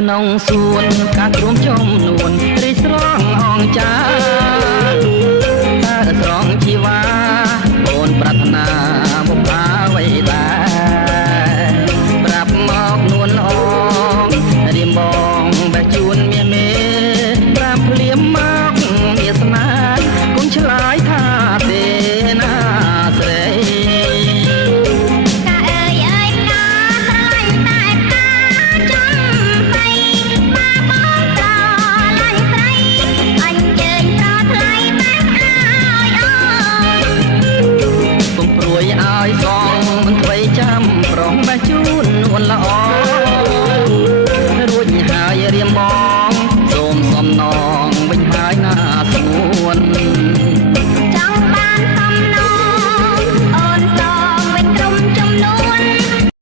ក្នុងសួនការទ្រាំចំនួនរីស្រងអងចាតែស្រងជីវ៉ាអូនប្រាថ្នាបុព្វាអ្វីដែរប្រាប់មកនួនអងរៀមបងបេះជួនមានមេប្រាប់ភ្លាមមកវាសនាគុំឆ្លើយថាទេណាស្រីឲ្យសងមិនអ្វីចាំប្រងបេះជួ